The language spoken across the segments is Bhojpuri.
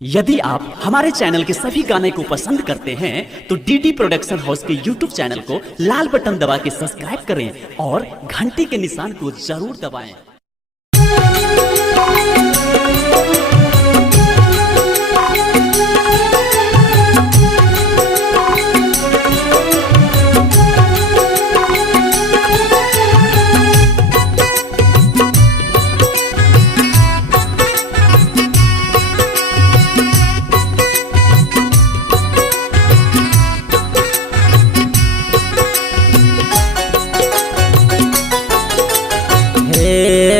यदि आप हमारे चैनल के सभी गाने को पसंद करते हैं तो डीडी प्रोडक्शन हाउस के यूट्यूब चैनल को लाल बटन दबा के सब्सक्राइब करें और घंटी के निशान को जरूर दबाएं।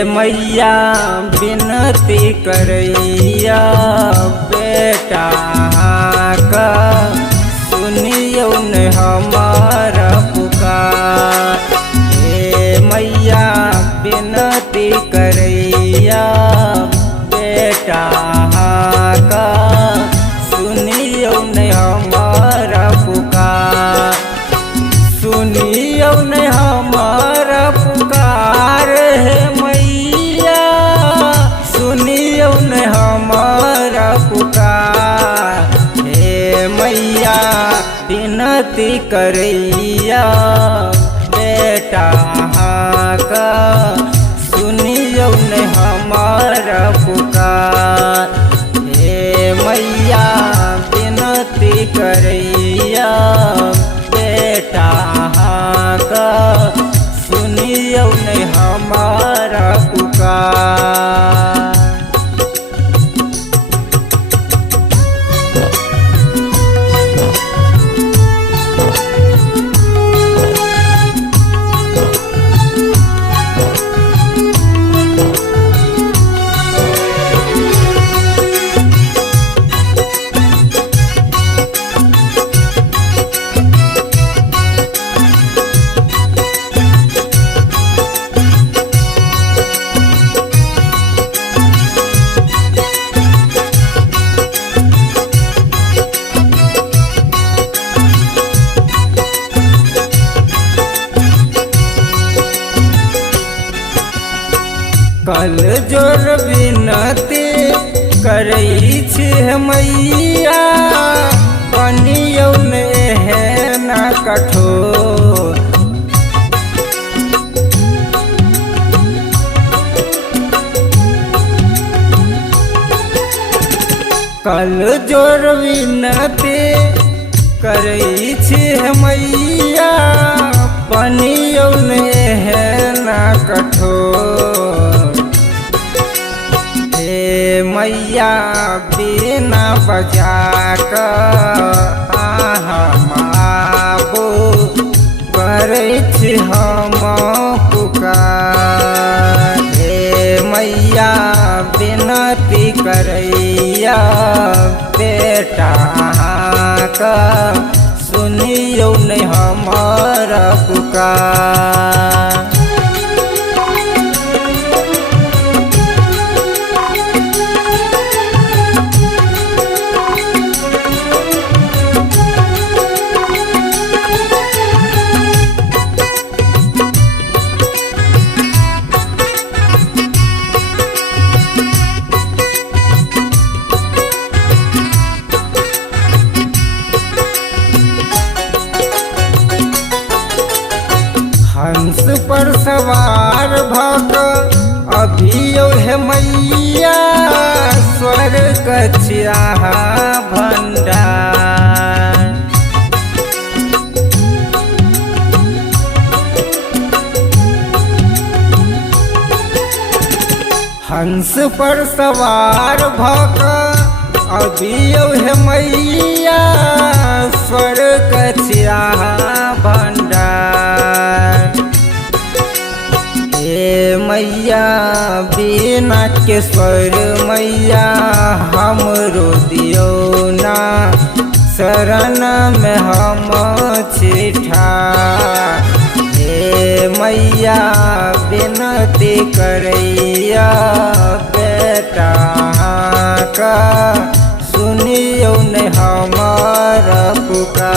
मैया विनती करैया बेटा का सुनियो ने हमारा पुकार। हे मैया विनती करैया बेटा का सुनियो ने हमारा पुकार। सुनियो ने हमारा पुकार है मैया, सुनियो ने हमारा पुकार। हे मैया विनती करैया बेटा का सुनियो ने हमारा पुकार। हे मैया विनती करैया बेटा का सुनियो ने हमारा पुकार। कल जोर विनती करै छी मैया, बनियो ने है ना कठोर। कल जोर विनती करै छी मैया, बनियो ने है ना कठोर। मैया बिना बजा हम आबो करै छी हम पुकार। हे मैया विनती करैया बेटा का सुनियो ने हमारा पुकार। हंस पर सवार भक अभियो है मैया, स्वर्ग चिराहा भंडार। हंस पर सवार भक अभियो है मैया, स्वर्ग चिराहा भंडार। हे मैया बिना के स्वर मैया हमरो दियो ना, शरण में हम छिठा। हे मैया विनती करैया बेटा का सुनियो ने हमारा पुकार।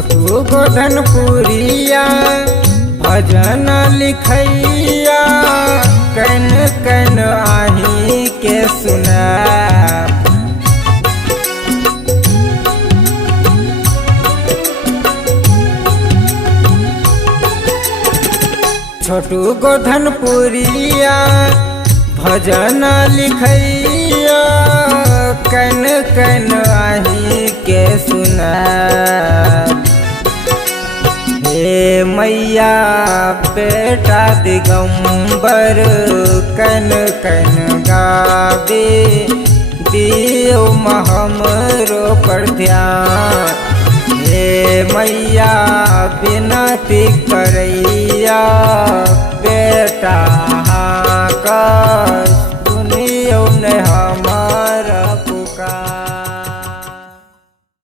छोटू गोधनपुरिया भजन लिखैया कन कन आही के सुना। छोटू गोधनपुरिया भजन लिखैया कन कन आही के सुना। हे मैया बेटा दिगंबर कन कन गावे दियो हमरो पर ध्यान। हे मैया विनती करैया बेटा